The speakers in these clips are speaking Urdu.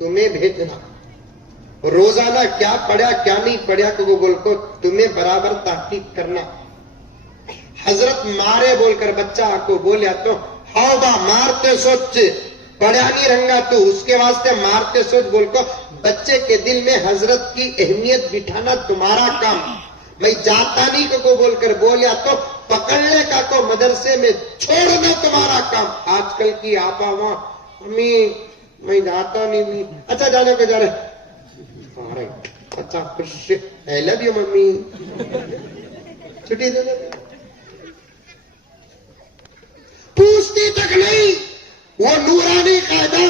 تمہیں بھیجنا. روزانہ کیا پڑھا کیا نہیں پڑھا کو بول کو تمہیں برابر تحقیق کرنا. حضرت مارے بول کر بچہ کو بولیا تو ہاؤ با مارتے سوچ پڑھا نہیں رنگا تو اس کے واسطے مارتے سوچ بول کو بچے کے دل میں حضرت کی اہمیت بٹھانا تمہارا کام. میں جاتا نہیں کو بول کر بولیا تو پکڑنے کا کو مدرسے میں چھوڑنا تمہارا کام. آج کل کی آپا وہاں امی میں جاتا نہیں. اچھا جانے کو جا رہے اچھا خوش آئی لو یو ممی چھٹی دے دے. پوچھتی تک نہیں. وہ نورانی قاعدہ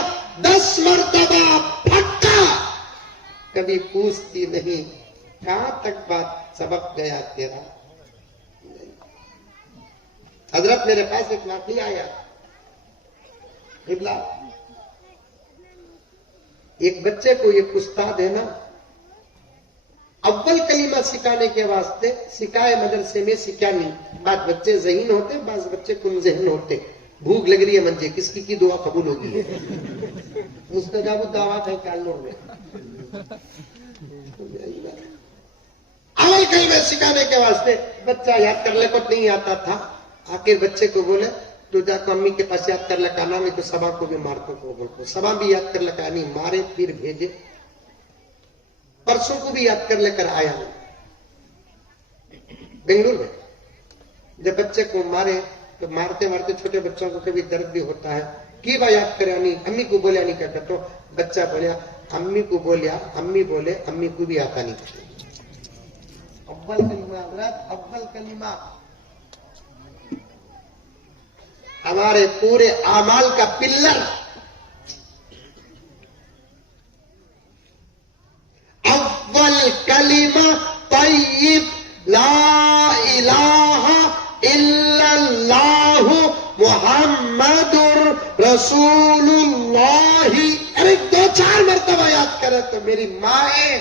10 مرتبہ پھٹا کبھی پوچھتی نہیں کہاں تک بات سبق گیا تیرا. حضرت میرے پاس ایک واقعہ آیا. ایک بچے کو ایک استاد ہے نا اول کلمہ سکھانے کے واسطے سکھائے مدرسے میں سکھا نہیں. بعض بچے ذہین ہوتے بعض بچے کن ذہن ہوتے. بھوک لگ رہی ہے منجے کس کی دعا قبول ہوگی مستجاب الدعوات ہے کالوں میں. اول کلمہ سکھانے کے واسطے بچہ یاد کر لے کو نہیں آتا تھا. آخر بچے کو بولے تو جا کو امی کے پاس یاد کر لکا نا. میں تو سبا کو بھی مارتا کو بول کو سبا بھی یاد کر لکا نہیں مارے پھر بھیجے. پرسوں کو بھی یاد کر لے کر آیا بنگلور میں. جب بچے کو مارے تو مارتے مارتے چھوٹے بچوں کو کبھی درد بھی ہوتا ہے. کی با یاد کرے نہیں امی کو بولیا نہیں کہتا تو بچہ بولیا امی کو بولیا امی بولے امی کو بھی آتا نہیں. اول کلمہ حضرت اول کلمہ ہمارے پورے اعمال کا پلر. اول کلمہ طیب لا الہ الا اللہ محمد رسول اللہ. ارے 2-4 مرتبہ یاد کرے تو میری مائیں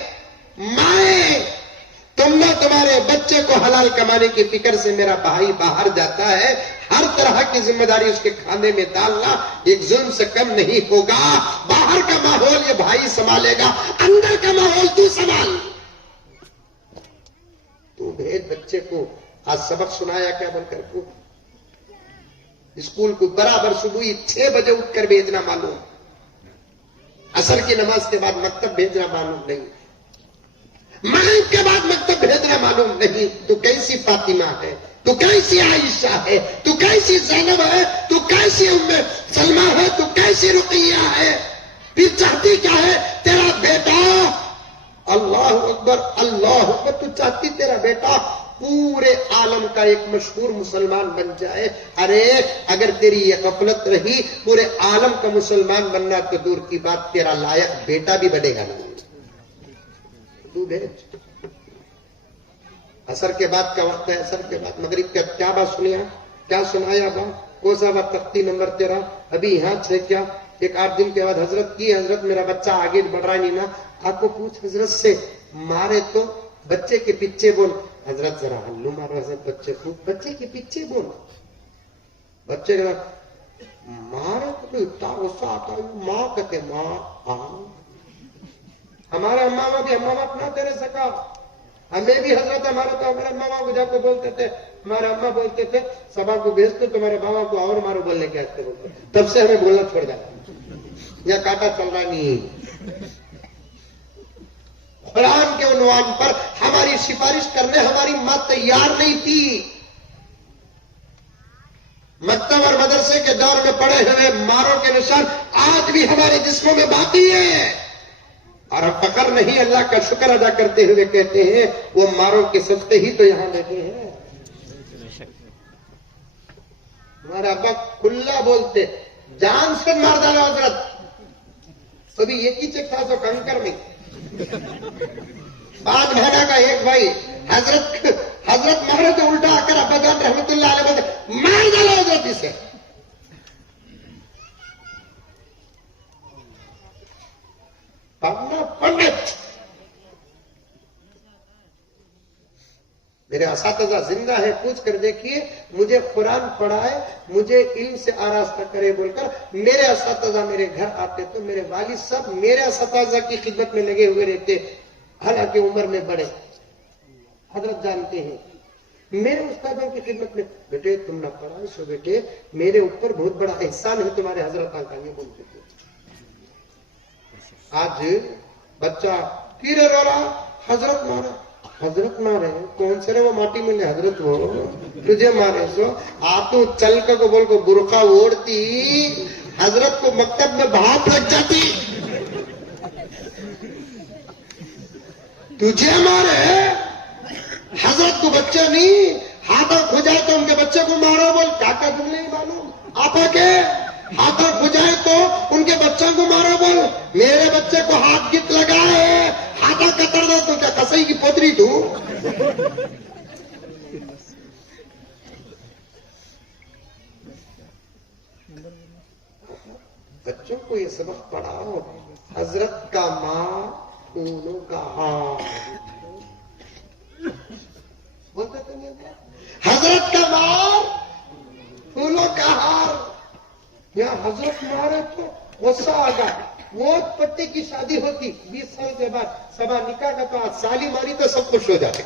تم نے تمہارے بچے کو حلال کمانے کی فکر سے میرا بھائی باہر جاتا ہے. ہر طرح کی ذمہ داری اس کے کھانے میں ڈالنا ایک ظلم سے کم نہیں ہوگا. باہر کا ماحول یہ بھائی سنبھالے گا اندر کا ماحول تو سنبھال. تو بھیج بچے کو. آج سبق سنایا کیا بول کر کو اسکول کو برابر صبح 6 بجے اٹھ کر بھیجنا معلوم. عصر کی نماز کے بعد مکتب بھیجنا معلوم نہیں. مغرب کے بعد مکتب بھیجنا معلوم نہیں. تو کیسی فاطمہ ہے تو کیسی عائشہ ہے تو کیسی زینب ہے تو کیسی ام سلمہ ہے تو کیسی رقیہ ہے. پھر چاہتی کیا ہے تیرا بیٹا اللہ اکبر تو چاہتی تیرا بیٹا پورے عالم کا ایک مشہور مسلمان بن جائے. ارے اگر تیری یہ غفلت رہی پورے عالم کا مسلمان بننا تو دور کی بات تیرا لائق بیٹا بھی بنے گا نہیں. تو بھیج. عصر کے بعد کا وقت ہے. عصر کے بعد مغرب کا کیا بات سنیا کیا سنایا با کون سا بات تختی نمبر 13 ابھی یہاں ہے کیا. ایک 8 دن کے بعد حضرت کی حضرت میرا بچہ آگے بڑھ رہا نہیں نا. آپ کو پوچھ حضرت سے مارے تو بچے کے پیچھے بول. حضرت ذرا ہلو مارو حضرت بچے کو بچے کے پیچھے بول. بچے مارے تو اتنا غصہ آتا ہے ماں کہتے ماں. ہمارے اماما بھی اماما اپنا تیرے سکا. ہمیں بھی حضرت ہمارا تو ہمارے اماما کو جا کے بولتے تھے. ہمارے اما بولتے تھے سبا کو بھیجتے تمہارے بابا کو اور مارو بولنے کے آتے بولتے. تب سے ہمیں بولنا چھوڑ جاتا یا کاٹا چل رہا نہیں. قرآن کے عنوان پر ہماری سفارش کرنے ہماری ماں تیار نہیں تھی. مکتب اور مدرسے کے دور میں پڑے ہوئے ماروں کے نشان آج بھی ہمارے جسموں میں باقی ہیں. اور ہم فخر نہیں اللہ کا شکر ادا کرتے ہوئے کہتے ہیں وہ ماروں کے صدقے ہی تو یہاں بیٹھے ہیں. ہمارا ابا کھلا بولتے جان سے مار ڈالا حضرت. کبھی ایک ہی چیک تھا تو کنکر میں. بعد بھاگا کا ایک بھائی حضرت مارے تو الٹا آ کر ابا جان رحمت اللہ علیہ بولتے مار ڈالا حضرت اسے. پنڈت میرے اساتذہ زندہ ہے، پوچھ کر دیکھیے، مجھے قرآن پڑھائے، مجھے علم سے آراستہ کرے بول کر میرے اساتذہ میرے گھر آتے تو میرے والد صاحب میرے اساتذہ کی خدمت میں لگے ہوئے رہتے، حالانکہ عمر میں بڑے، حضرت جانتے ہیں میرے استادوں کی خدمت میں، بیٹے تم نہ پڑھائے سو بیٹے میرے اوپر بہت بڑا احسان ہے تمہارے حضرت کا، یہ بولتے تھے۔ آج بچہ کیرے رو رہا، حضرت مارا، حضرت مارے کون سے رے وہ ماٹی میں نے حضرت وہ تجھے مارے سو آپ تو چل کر کو بول کو برقع اوڑھتی حضرت کو مکتب میں بھاپ لگ جاتی، تجھے مارے حضرت کو بچے نہیں، ہاتھوں کھجائے تو ان کے بچے کو مارو بول، کیا تم نہیں معلوم آپ کے ہاتھوں کھجائے تو ان کے بچوں کو مارو بول، میرے بچے کو ہاتھ گت لگائے ہاتھوں کتر دو تو کیا کسائی کی پوتری دوں؟ بچوں کو یہ سبق پڑھاؤ، حضرت کا ماں پھولوں کا ہار، بولتے تو نہیں حضرت کا مار پھولوں کا ہار، یہاں حضرت مارے تو غصہ آ گیا، وہ پتے کی شادی ہوتی 20 سال کے بعد، سبا نکاح کا تو آج سالی ماری تو سب خوش ہو جاتے،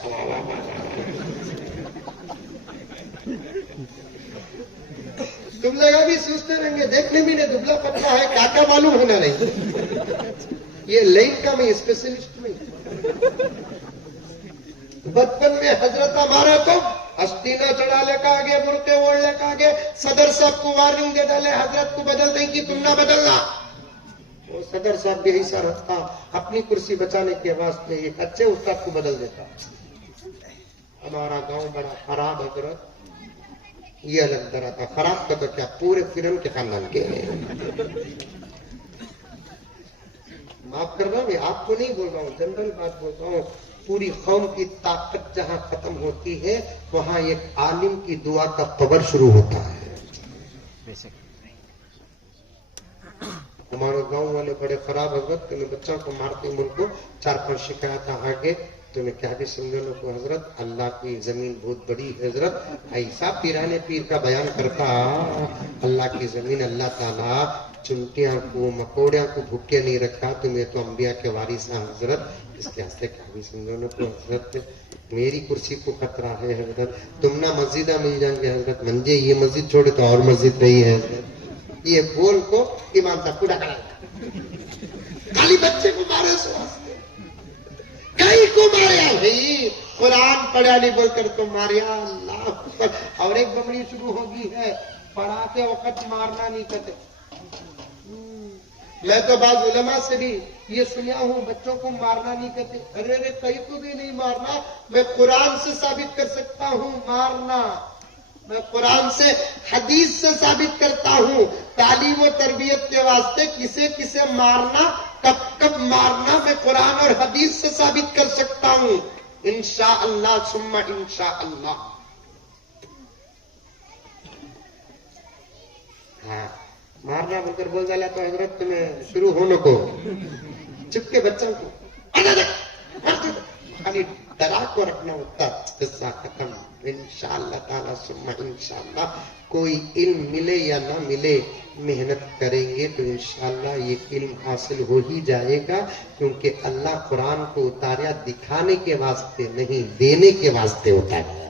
تم لوگ ابھی سوچتے رہیں گے دیکھنے بھی نہیں دبلا پتلا ہے، کیا معلوم ہونا نہیں، یہ لائن کا میں اسپیشلسٹ نہیں۔ بچپن میں حضرت ہمارا تو استینہ چڑھا لے کا آگے، برقے اوڑھ لے کا آگے، صدر صاحب کو وارننگ دے ڈالے حضرت کو بدل دیں کہ تم نہ بدلنا، وہ صدر صاحب بھی ایسا رکھتا اپنی کرسی بچانے کے واسطے ایک اچھے استاد کو بدل دیتا۔ ہمارا گاؤں بڑا خراب حضرت، یہ الگ طرح تھا، خراب کا تو کیا پورے فرن کے خاندان کے معاف کر رہا ہوں، آپ کو نہیں بول رہا ہوں، جنرل بات بول رہا ہوں، پوری قوم کی طاقت جہاں ختم ہوتی ہے وہاں ایک عالم کی دعا کا پاور شروع ہوتا ہے۔ ہمارے گاؤں والے بڑے خراب حضرت، تمہیں بچوں کو مارتے ملک کو 4-5 شکایت آگے تمہیں کیا بھی سمجھو کو حضرت، اللہ کی زمین بہت بڑی ہے حضرت، ایسا پیرانے پیر کا بیان کرتا، اللہ کی زمین اللہ تعالیٰ چنٹیاں کو مکوڑیاں کو بھوکے نہیں رکھا، تمہیں تو انبیاء کے وارث ہیں حضرت، اس کے ہاستے کیا بھی سمجھو کو حضرت، میری کرسی کو خطرہ ہے حضرت، تم نہ مسجدہ مل جائیں گے حضرت، منجے یہ مسجد چھوڑے تو اور مسجد رہی ہے حضرت، یہ بول کو امام صاحب پورا کرا خالی بچے کو مارے سو کئی کو ماریا بھائی، قرآن پڑھا نہیں بول کر تو ماریا، اللہ اکبر، اور ایک بمڑی شروع ہوگی ہے، پڑھاتے وقت مارنا نہیں کہتے۔ میں تو بعض علماء سے بھی یہ سنیا ہوں بچوں کو مارنا نہیں کہتے، ارے کہیں کو بھی نہیں مارنا، میں قرآن سے ثابت کر سکتا ہوں مارنا، میں قرآن سے حدیث سے ثابت کرتا ہوں، تعلیم و تربیت کے واسطے کسے کسے مارنا کب کب مارنا میں قرآن اور حدیث سے ثابت کر سکتا ہوں، انشاءاللہ ثم انشاءاللہ۔ ہاں مارنا بول کر بول ڈالا تو حضرت تمہیں شروع ہونے کو چپ کے بچوں کو خالی ڈرا کو رکھنا ہوتا، قصہ ختم، انشاءاللہ تعالی ثم انشاءاللہ۔ کوئی علم ملے یا نہ ملے محنت کریں گے تو انشاءاللہ یہ علم حاصل ہو ہی جائے گا، کیونکہ اللہ قرآن کو اتاریا دکھانے کے واسطے نہیں، دینے کے واسطے اتاریا۔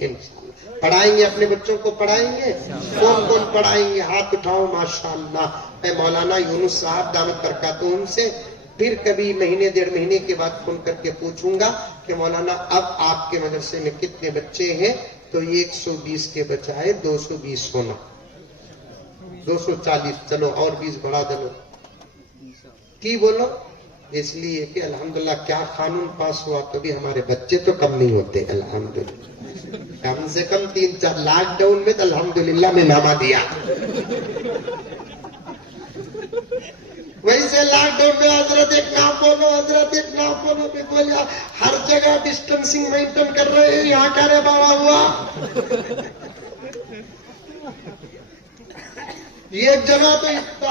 انشاءاللہ پڑھائیں گے، اپنے بچوں کو پڑھائیں گے، کون کون پڑھائیں گے؟ ہاتھ اٹھاؤ ماشاءاللہ۔ میں مولانا یونس صاحب دامت برکاتہ ان سے پھر کبھی مہینے 1.5 مہینے کے بعد فون کر کے پوچھوں گا کہ مولانا اب آپ کے مدرسے میں کتنے بچے ہیں، تو 120 کے بجائے 220 ہونا، 240، چلو اور 20 بڑھا دو کی بولو، اس لیے کہ الحمدللہ کیا قانون پاس ہوا تو بھی ہمارے بچے تو کم نہیں ہوتے، الحمدللہ کم سے کم 3-4 لاک ڈاؤن میں تو الحمدللہ میں نامہ دیا، ویسے لاک ڈاؤن میں حضرت ایک نام بولو، حضرت ایک نام بولو، میں بولیا ہر جگہ ڈسٹنسنگ مینٹین کر رہے ہیں، یہاں کیا رے بابا ہوا؟ یہ جگہ تو اتنا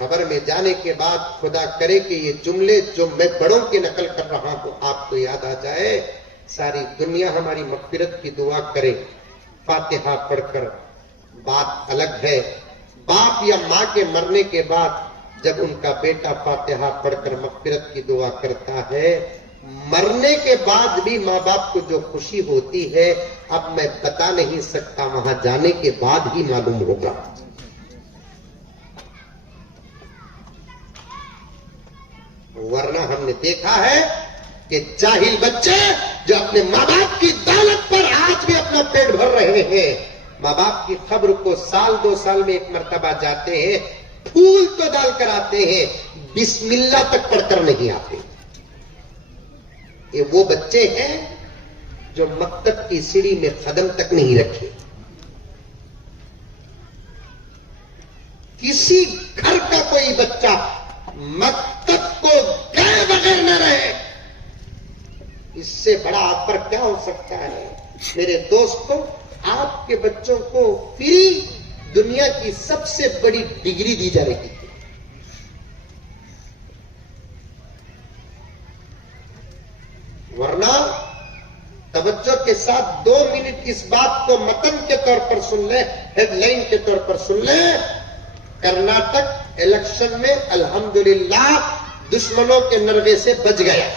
خبر میں جانے کے بعد خدا کرے کہ یہ جملے جو میں بڑوں کی نقل کر رہا ہوں آپ کو یاد آ جائے. ساری دنیا ہماری مغفرت کی دعا کرے فاتحہ پڑھ کر. بات الگ ہے باپ یا ماں کے مرنے کے بعد جب ان کا بیٹا فاتحہ پڑھ کر مغفرت کی دعا کرتا ہے. مرنے کے بعد بھی ماں باپ کو جو خوشی ہوتی ہے اب میں بتا نہیں سکتا, وہاں جانے کے بعد ہی معلوم ہوگا. ورنہ ہم نے دیکھا ہے کہ جاہل بچے جو اپنے ماں باپ کی دولت پر آج بھی اپنا پیٹ بھر رہے ہیں, ماں باپ کی خبر کو سال 2 سال میں ایک مرتبہ جاتے ہیں, پھول تو ڈال کر آتے ہیں, بسم اللہ تک پڑھ کر نہیں آتے. یہ وہ بچے ہیں جو مکتب کی سیڑھی میں قدم تک نہیں رکھے. کسی گھر کا کوئی بچہ مکتب کو گئے بغیر نہ رہے, اس سے بڑا آپ پر کیا ہو سکتا ہے. میرے دوستوں, آپ کے بچوں کو فری دنیا کی سب سے بڑی ڈگری دی جا رہی ہے. ورنہ توجہ کے ساتھ 2 منٹ اس بات کو متن کے طور پر سن لیں, ہیڈ لائن کے طور پر سن لیں. کرناٹک الیکشن میں الحمدللہ دشمنوں کے نروے سے بچ گیا,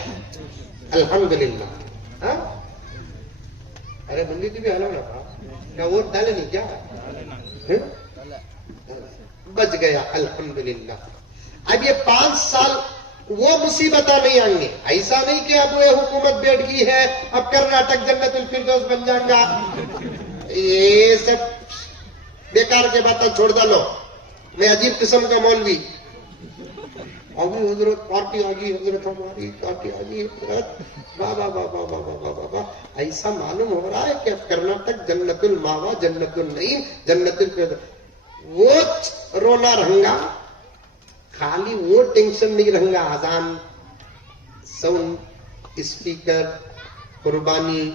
الحمدللہ. ہاں ارے بندی تو بھی حل ہونا تھا, کیا ووٹ ڈالے نہیں کیا, بچ گیا الحمدللہ. اب یہ 5 سال وہ مصیبتیں نہیں آئیں گے. ایسا نہیں کہ اب یہ حکومت بیٹھ گئی ہے اب کرناٹک جنت الفردوس بن جائیں گا. یہ سب بیکار کے باتیں چھوڑ ڈالو. میں عجیب قسم کا مولوی, ابھی حضرت پارٹی آ گئی, حضرت ہماری پارٹی آ گئی, حضرت واہ واہ واہ واہ واہ واہ واہ واہ. ایسا معلوم ہو رہا ہے کہ اب کرناٹک جنت الماوا, جنت النعیم, جنت الفردوس. وہ رونا رہنگا, خالی وہ ٹینشن نہیں رہنگا. اذان, ساؤنڈ, اسپیکر, قربانی,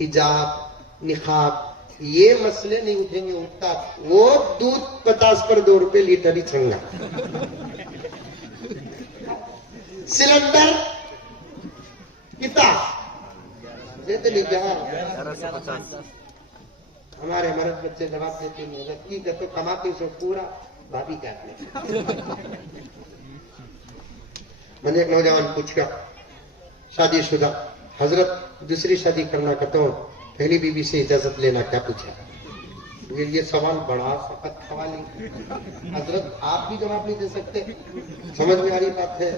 حجاب, نقاب, یہ مسئلے نہیں اٹھیں گے. اٹھتا وہ دودھ 50 پر 2 روپے لیٹر ہی چھنگا. سلنڈر کتنا دیتے نہیں کیا, ہمارے مرد بچے جواب دیتے نہیں. ٹھیک ہے تو کماتے سو پورا بھابھی کاٹنے. میں نے ایک نوجوان پوچھا, شادی شدہ, حضرت دوسری شادی کرنا کہتا ہوں, پہلی بیوی سے اجازت لینا کیا پوچھا. یہ سوال بڑا سخت سوال ہے حضرت, آپ بھی جواب نہیں دے سکتے. سمجھ میں آ رہی بات ہے.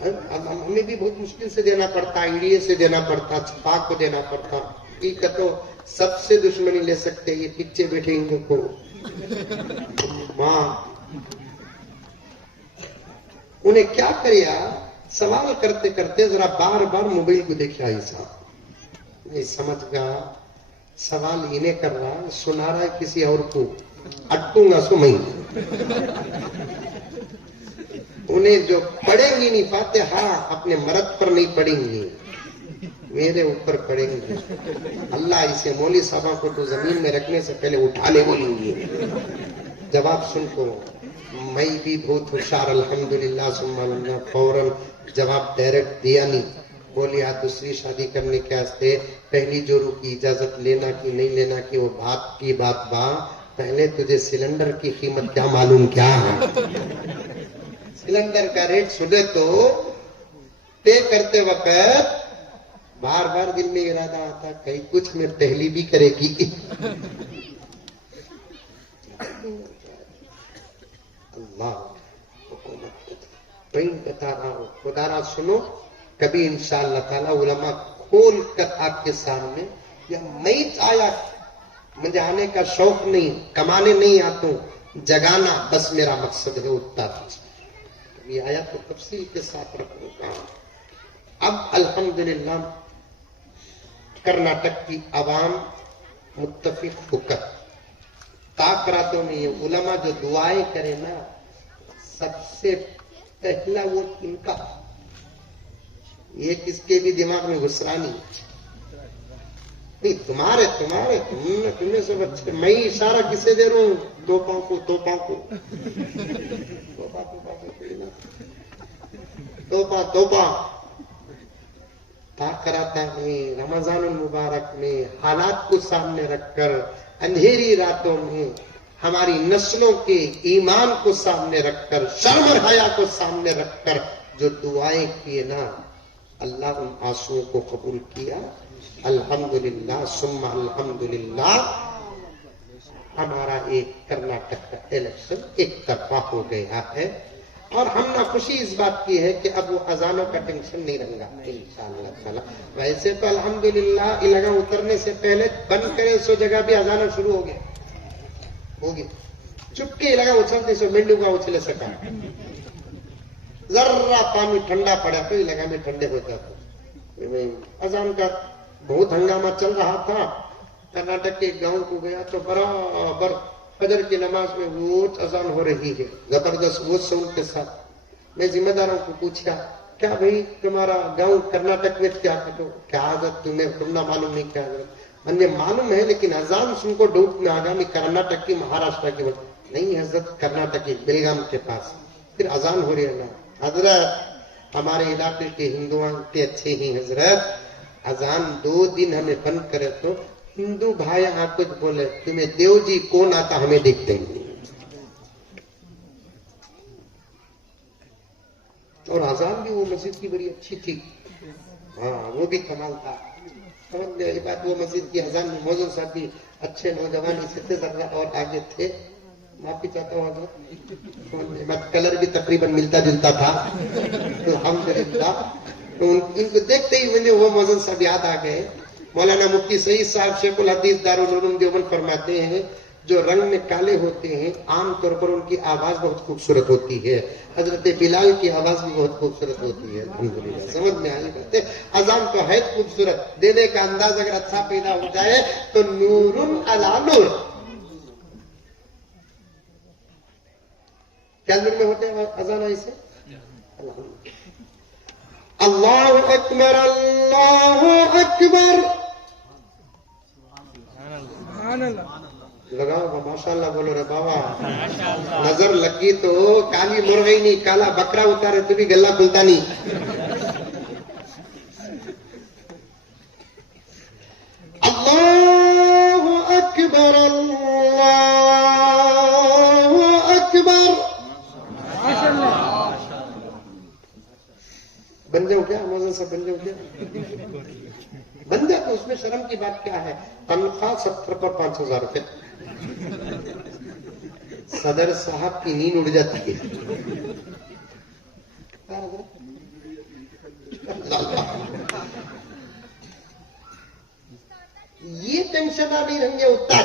ہمیں بھی بہت مشکل سے دینا پڑتا, ایڈیے سے دینا پڑتا, چھپاک کو دینا پڑتا. ٹھیک ہے تو سب سے دشمنی لے سکتے یہ پیچھے بیٹھے ان کو ماں. انہیں کیا کریا, سوال کرتے کرتے ذرا بار بار موبائل کو دیکھا. ایسا نہیں سمجھ گا, سوال انہیں کر رہا, سنا رہا ہے کسی اور کو. اٹکوں گا سو میں. انہیں جو پڑھیں گی نہیں فاتحہ اپنے مرد پر نہیں پڑھیں گی, میرے اوپر پڑھیں گے. اللہ اسے مولوی صاحبہ کو تو زمین میں رکھنے سے پہلے اٹھا لے بولیں گے. جواب سن کو میں بھی بہت ہوشیار الحمدللہ ثم اللہ, فوراً جواب ڈائریکٹ دیا نہیں. بولی آپ دوسری شادی کرنے کے واسطے پہلی جورو کی اجازت لینا کی نہیں لینا کی وہ بات کی بات با, پہلے تجھے سلنڈر کی قیمت کیا معلوم کیا ہے. سلنڈر کا ریٹ سنے تو پے کرتے وقت بار بار دل میں ارادہ آتا کہیں کچھ میں پہلی بھی کرے گی. اللہ حکومت بتا رہا ہوں, خدا را سنو. کبھی انشاءاللہ تعالی علماء کھول کر آپ کے سامنے, یا میں آیا, مجھے آنے کا شوق نہیں, کمانے نہیں آتا ہوں, جگانا بس میرا مقصد ہے. اتنا یہ آیا تو تفصیل کے ساتھ رکھوں گا. اب الحمدللہ کرناٹک کی عوام متفق ہو کر تاک راتوں میں یہ علماء جو دعائیں کرے نا, سب سے پہلا وہ ان کا, یہ کس کے بھی دماغ میں گھسرانی. نہیں تمہارے تمہیں سب اچھے. میں اشارہ کسے دے رہا ہوں؟ توپا کو توپا کراتا ہے. رمضان المبارک میں حالات کو سامنے رکھ کر اندھیری راتوں میں ہماری نسلوں کے ایمان کو سامنے رکھ کر شرم اور حیا کو سامنے رکھ کر جو دعائیں کیے نا, اللہ ان آنسوؤں کو قبول کیا. الحمدللہ ثم الحمدللہ ہمارا ایک کرناٹک کا الیکشن ایک طرفہ ہو گیا ہے, اور ہم نے خوشی اس بات کی ہے کہ اب وہ اذانوں کا ٹینشن نہیں رہے گا انشاءاللہ تعالی. ویسے تو الحمدللہ لگا اترنے سے پہلے بند کرے سو جگہ بھی اذانہ شروع ہو گیا چپکے لگا اچھلتے سو مینڈو کا اچھلے سکا, ذرا پانی ٹھنڈا پڑا تو لگا میں ٹھنڈے ہو جاتا. اذان کا بہت ہنگامہ چل رہا تھا. کرناٹک کے گاؤں کو گیا تو برابر فجر کی نماز میں وہ اذان ہو رہی ہے زبردست وہ ساؤنڈ کے ساتھ. میں ذمہ داروں کو پوچھا کیا بھائی تمہارا گاؤں کرناٹک میں کیا حضرت تم نہ معلوم نہیں کیا حضرت؟ مجھے معلوم ہے لیکن اذان سن کو ڈاؤٹ میں آگا میں کرناٹک کی مہاراشٹر کی نہیں حضرت, کرناٹک کی بیلگام کے پاس پھر اذان ہو رہی ہے نا حضرت. ہمارے علاقے کے ہندوؤں کے اچھے ہی حضرت, اذان 2 دن ہمیں بند کرے تو ہندو بھائی آپ کچھ بولے تمہیں دیو جی کون آتا ہمیں دیکھتے ہیں. اور اذان بھی وہ مسجد کی بڑی اچھی تھی, ہاں وہ بھی کمال تھا. سمجھ لے یہ بات, وہ مسجد کی اذان میں موزن صاحب بھی اچھے نوجوان اس سے ذرا اور آگے تھے. معافی چاہتا ہوں حضرت, کلر بھی تقریباً ملتا جلتا تھا الحمدللہ. ان کو دیکھتے ہی مجھے وہ موزن صاحب یاد آ گئے. مولانا مفتی سعید صاحب شیخ الحدیث دارالعلوم دیوبند فرماتے ہیں جو رنگ میں کالے ہوتے ہیں عام طور پر ان کی آواز بہت خوبصورت ہوتی ہے. حضرت بلال کی آواز بھی بہت خوبصورت ہوتی ہے الحمدللہ. سمجھ میں آئی بات ہے. اذان تو ہے خوبصورت, دینے کا انداز اگر اچھا پیدا ہو جائے تو نور علی نور. کیا نور میں ہوتے ہیں اذان ایسے؟ اللہ اکبر اللہ اکبر. لگاؤ ماشاء اللہ بولو رے بابا. نظر لگی تو کالی مرغی نہیں کالا بکرا اتارے تو بھی گلا کھلتا نہیں. اللہ اکبر اللہ اکبر. بن جاؤ کیا موزن صاحب, بن جاؤ کیا بن جائے تو اس میں شرم کی بات کیا ہے. تنخواہ 70 پر 5,000 روپے. صدر صاحب کی نیند اڑ جاتی ہے. یہ ٹینشن نہیں رہیں گے اتنا.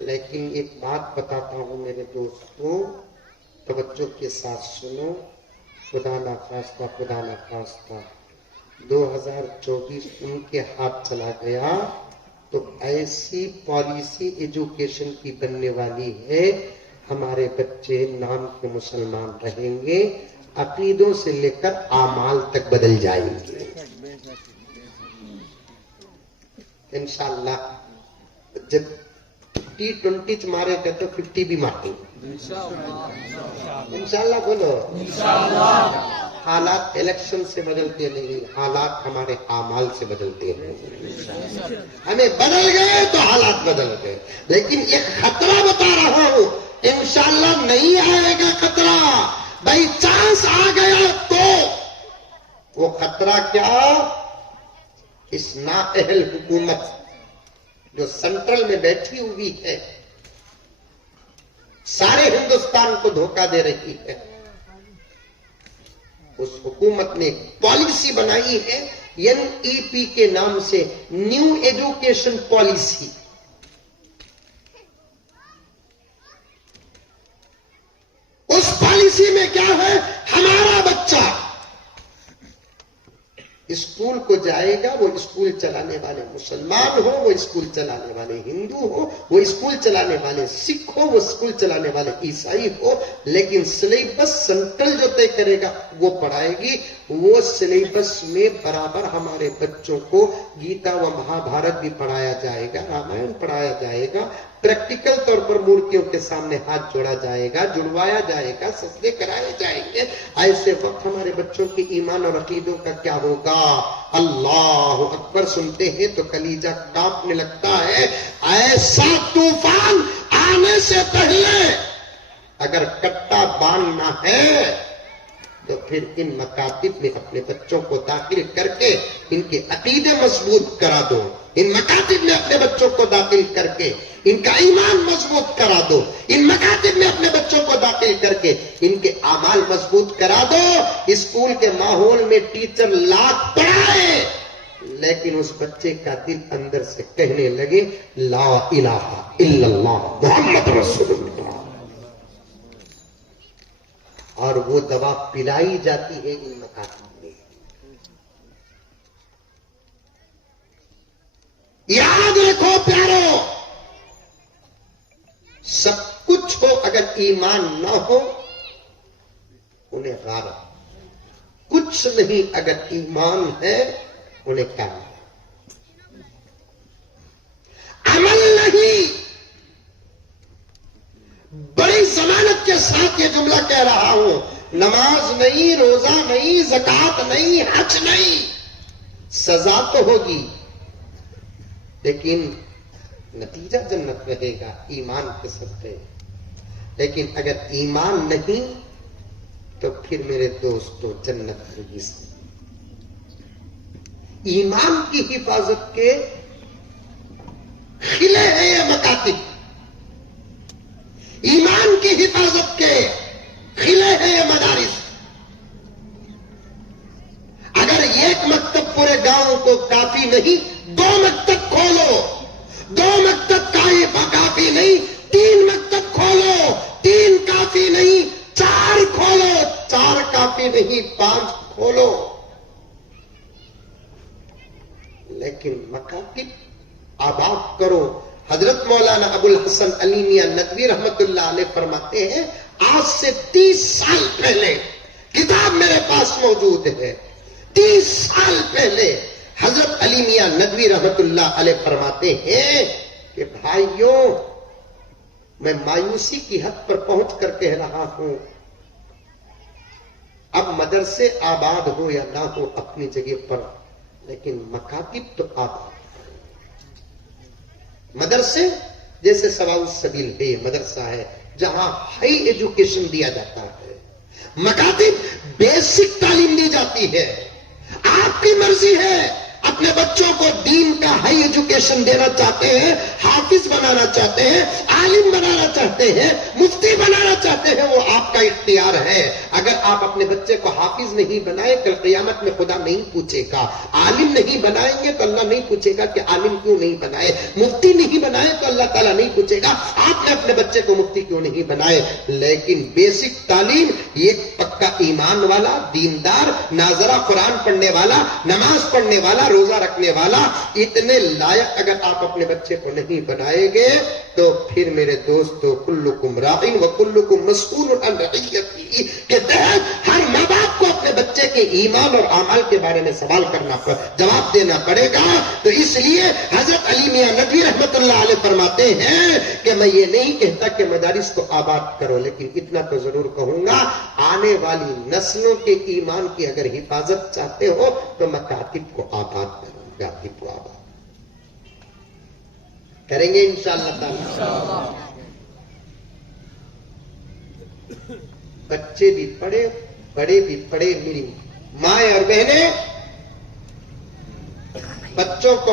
لیکن ایک بات بتاتا ہوں میرے دوستوں, توجہ کے ساتھ سنو. خدا نہ خواستہ 2024 ان کے ہاتھ چلا گیا تو ایسی پالیسی ایجوکیشن کی بننے والی ہے ہمارے بچے نام کے مسلمان رہیں گے, عقیدوں سے لے کر اعمال تک بدل جائیں گے انشاءاللہ. جب T20 مارے گا تو 50 بھی ماریں گے انشاءاللہ. بولو حالات الیکشن سے بدلتے نہیں, حالات ہمارے اعمال سے بدلتے ہیں. ہمیں بدل گئے تو حالات بدل گئے. لیکن ایک خطرہ بتا رہا ہوں, انشاءاللہ نہیں آئے گا خطرہ. بائی چانس آ گیا تو وہ خطرہ کیا, اس نااہل حکومت جو سینٹرل میں بیٹھی ہوئی ہے, سارے ہندوستان کو دھوکہ دے رہی ہے. اس حکومت نے پالیسی بنائی ہے NEP کے نام سے, نیو ایجوکیشن پالیسی. اس پالیسی میں کیا ہے, ہمارا بچہ اسکول کو جائے گا وہ اسکول چلانے والے مسلمان ہو، وہ اسکول چلانے والے ہندو ہو، وہ اسکول چلانے والے سکھ ہو، وہ اسکول چلانے والے عیسائی ہو، لیکن سلیبس سینٹرل جو طے کرے گا وہ پڑھائے گی. وہ سلیبس میں برابر ہمارے بچوں کو گیتا و مہا بھارت بھی پڑھایا جائے گا، رامائن پڑھایا جائے گا، پریکٹیکل طور پر مورتیوں کے سامنے ہاتھ جوڑا جائے گا، جڑوایا جائے گا، سجدے کرائے جائیں گے. ایسے وقت ہمارے بچوں کے ایمان اور عقیدوں کا کیا ہوگا؟ اللہ اکبر سنتے ہیں تو کلیجہ کانپنے لگتا ہے. ایسا طوفان آنے سے پہلے اگر کٹا باندھنا ہے تو پھر ان مکاتب میں اپنے بچوں کو داخل کر کے ان کے عقیدے مضبوط کرا دو. ان مکاتب میں اپنے بچوں کو داخل کر کے ان کا ایمان مضبوط کرا دو. ان مکاتب میں اپنے بچوں کو داخل کر کے ان کے اعمال مضبوط کرا دو. اسکول کے ماحول میں ٹیچر لاکھ پڑھائے لیکن اس بچے کا دل اندر سے کہنے لگے لا الہ الا اللہ محمد رسول اللہ، اور وہ دوا پلائی جاتی ہے ان مکاتب میں. یاد رکھو پیارو، سب کچھ ہو اگر ایمان نہ ہو انہیں غارہ، کچھ نہیں اگر ایمان ہے انہیں کیا عمل نہیں. بڑی ضمانت کے ساتھ یہ جملہ کہہ رہا ہوں، نماز نہیں، روزہ نہیں، زکات نہیں، حج نہیں، سزا تو ہوگی لیکن نتیجہ جنت رہے گا ایمان کے صدقے. لیکن اگر ایمان نہیں تو پھر میرے دوستو جنت نہیں. ایمان کی حفاظت کے کھلے ہیں یہ مکاتب، ایمان کی حفاظت کے کھلے ہیں یہ مدارس. اگر ایک مکتب پورے گاؤں کو کافی نہیں، 2 مکتب کھولو. 2 مکتب کافی نہیں، 3 مکتب کھولو. 3 کافی نہیں، 4 کھولو. 4 کافی نہیں، 5 کھولو. لیکن مکاتب آباد کرو. حضرت مولانا ابو الحسن علی میاں ندوی رحمت اللہ علیہ فرماتے ہیں، آج سے 30 سال پہلے کتاب میرے پاس موجود ہے. 30 سال پہلے حضرت علی میاں ندوی رحمت اللہ علیہ فرماتے ہیں کہ بھائیوں، میں مایوسی کی حد پر پہنچ کر کہہ رہا ہوں، اب مدرسے آباد ہو یا نہ ہو اپنی جگہ پر، لیکن مکاتب تو آباد. مدرسے جیسے سواء السبیل ہے، مدرسہ ہے جہاں ہائی ایجوکیشن دیا جاتا ہے. مکاتب بیسک تعلیم دی جاتی ہے. آپ کی مرضی ہے، اپنے بچوں کو دین کا ہائی ایجوکیشن دینا چاہتے ہیں، حافظ بنانا چاہتے ہیں، عالم بنانا چاہتے ہیں، مفتی بنانا چاہتے ہیں، وہ آپ کا اختیار ہے. اگر آپ اپنے بچے کو حافظ نہیں بنائے کل قیامت میں خدا نہیں پوچھے گا. عالم نہیں بنائیں گے تو اللہ نہیں پوچھے گا کہ عالم کیوں نہیں بنائے. مفتی نہیں بنائے تو اللہ تعالیٰ نہیں پوچھے گا آپ نے اپنے بچے کو مفتی کیوں نہیں بنائے. لیکن بیسک تعلیم، ایک پکا ایمان والا، دیندار، ناظرہ قرآن پڑھنے والا، نماز پڑھنے والا، روزہ رکھنے والا، اتنے لائق اگر آپ اپنے بچے کو نہیں بنائیں گے تو پھر میرے دوستو کلکم راعٍ وکلکم مسئول عن رعیتہ کے تحت ہر ماں باپ کو اپنے بچے کے ایمان اور اعمال کے بارے میں سوال کرنا جواب دینا پڑے گا. تو اس لیے حضرت علی میاں ندوی رحمت اللہ علیہ فرماتے ہیں کہ میں یہ نہیں کہتا کہ مدارس کو آباد کرو، لیکن اتنا تو ضرور کہوں گا، آنے والی نسلوں کے ایمان کی اگر حفاظت چاہتے ہو تو مکاتب کو آباد کرو. مکاتب کو آباد کریں گے انشاءاللہ تعالی. بچے بھی پڑھے، بڑے بھی پڑھے. میری مائیں اور بہنیں، بچوں کو